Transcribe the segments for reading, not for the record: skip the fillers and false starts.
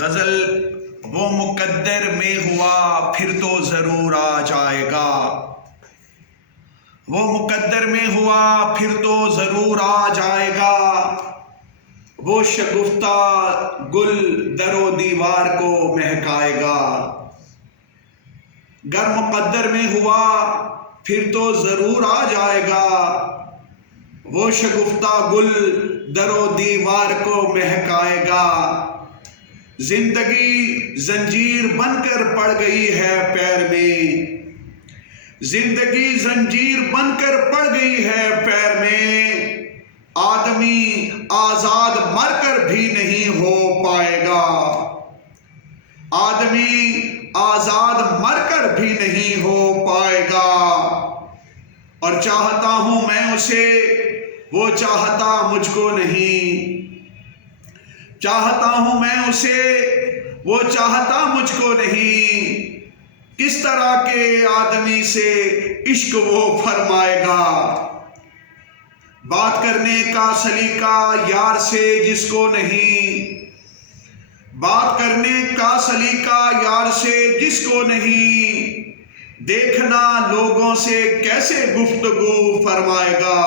غزل وہ مقدر میں ہوا پھر تو ضرور آ جائے گا، وہ مقدر میں ہوا پھر تو ضرور آ جائے گا، وہ شگفتہ گل در و دیوار کو مہکائے گا۔ گر مقدر میں ہوا پھر تو ضرور آ جائے گا، وہ شگفتہ گل در و دیوار کو مہکائے گا۔ زندگی زنجیر بن کر پڑ گئی ہے پیر میں، زندگی زنجیر بن کر پڑ گئی ہے پیر میں، آدمی آزاد مر کر بھی نہیں ہو پائے گا، آدمی آزاد مر کر بھی نہیں ہو پائے گا۔ اور چاہتا ہوں میں اسے، وہ چاہتا مجھ کو نہیں، چاہتا ہوں میں اسے، وہ چاہتا مجھ کو نہیں، کس طرح کے آدمی سے عشق وہ فرمائے گا۔ بات کرنے کا سلیقہ یار سے جس کو نہیں، بات کرنے کا سلیقہ یار سے جس کو نہیں، دیکھنا لوگوں سے کیسے گفتگو فرمائے گا،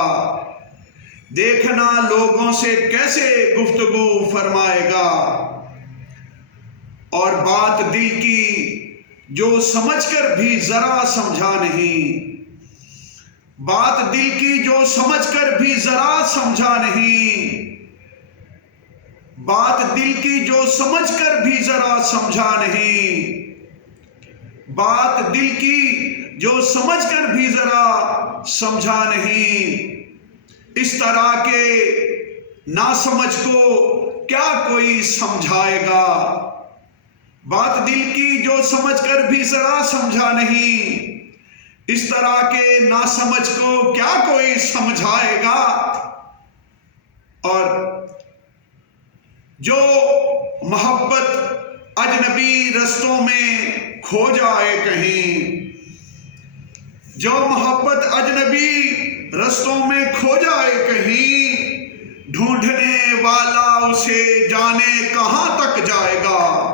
دیکھنا لوگوں سے کیسے گفتگو فرمائے گا۔ اور بات دل کی جو سمجھ کر بھی ذرا سمجھا نہیں، بات دل کی جو سمجھ کر بھی ذرا سمجھا نہیں، بات دل کی جو سمجھ کر بھی ذرا سمجھا نہیں، بات دل کی جو سمجھ کر بھی ذرا سمجھا نہیں، اس طرح کے ناسمجھ کو کیا کوئی سمجھائے گا۔ بات دل کی جو سمجھ کر بھی ذرا سمجھا نہیں، اس طرح کے ناسمجھ کو کیا کوئی سمجھائے گا۔ اور جو محبت اجنبی رستوں میں کھو جائے کہیں، جو محبت اجنبی رستوں میں کھو جائے کہیں، ڈھونڈنے والا اسے جانے کہاں تک جائے گا۔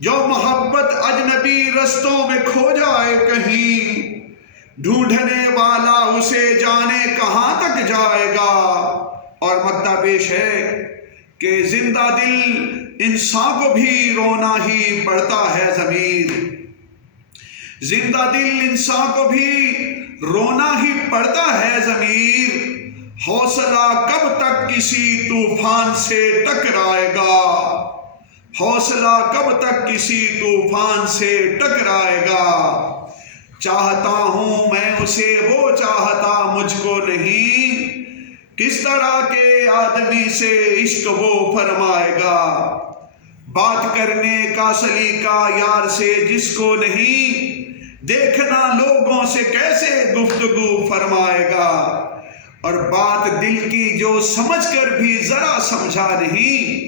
جو محبت اجنبی رستوں میں کھو جائے کہیں، ڈھونڈنے والا اسے جانے کہاں تک جائے گا۔ اور مکتا پیش ہے کہ زندہ دل انسان کو بھی رونا ہی پڑتا ہے ضمیر، زندہ دل انسان کو بھی رونا ہی پڑتا ہے ضمیر، حوصلہ کب تک کسی طوفان سے ٹکرائے گا، حوصلہ کب تک کسی طوفان سے ٹکرائے گا۔ چاہتا ہوں میں اسے، وہ چاہتا مجھ کو نہیں، کس طرح کے آدمی سے عشق وہ فرمائے گا۔ بات کرنے کا سلیقہ یار سے جس کو نہیں، دیکھنا لوگوں سے کیسے گفتگو فرمائے گا۔ اور بات دل کی جو سمجھ کر بھی ذرا سمجھا نہیں،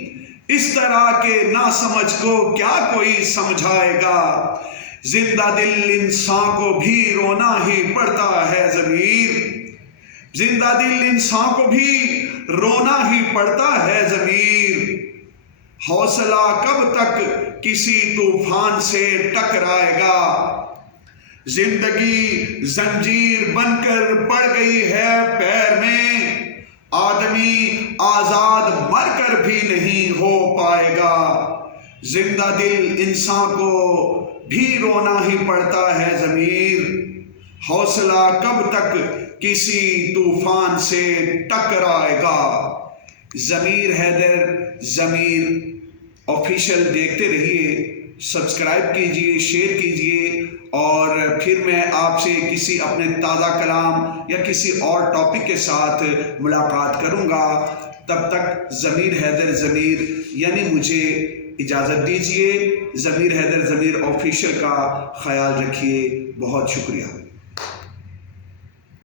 اس طرح کے ناسمجھ کو کیا کوئی سمجھائے گا۔ زندہ دل انسان کو بھی رونا ہی پڑتا ہے ضمیر، زندہ دل انسان کو بھی رونا ہی پڑتا ہے ضمیر، حوصلہ کب تک کسی طوفان سے ٹکرائے گا۔ زندگی زنجیر بن کر پڑ گئی ہے پیر میں، آدمی آزاد مر کر بھی نہیں ہو پائے گا۔ زندہ دل انسان کو بھی رونا ہی پڑتا ہے ضمیر، حوصلہ کب تک کسی طوفان سے ٹکرائے گا۔ ضمیر حیدر ضمیر آفیشیل دیکھتے رہیے، سبسکرائب کیجئے، شیئر کیجئے، اور پھر میں آپ سے کسی اپنے تازہ کلام یا کسی اور ٹاپک کے ساتھ ملاقات کروں گا۔ تب تک ضمیر حیدر ضمیر یعنی مجھے اجازت دیجئے۔ ضمیر حیدر ضمیر آفیشیل کا خیال رکھیے۔ بہت شکریہ۔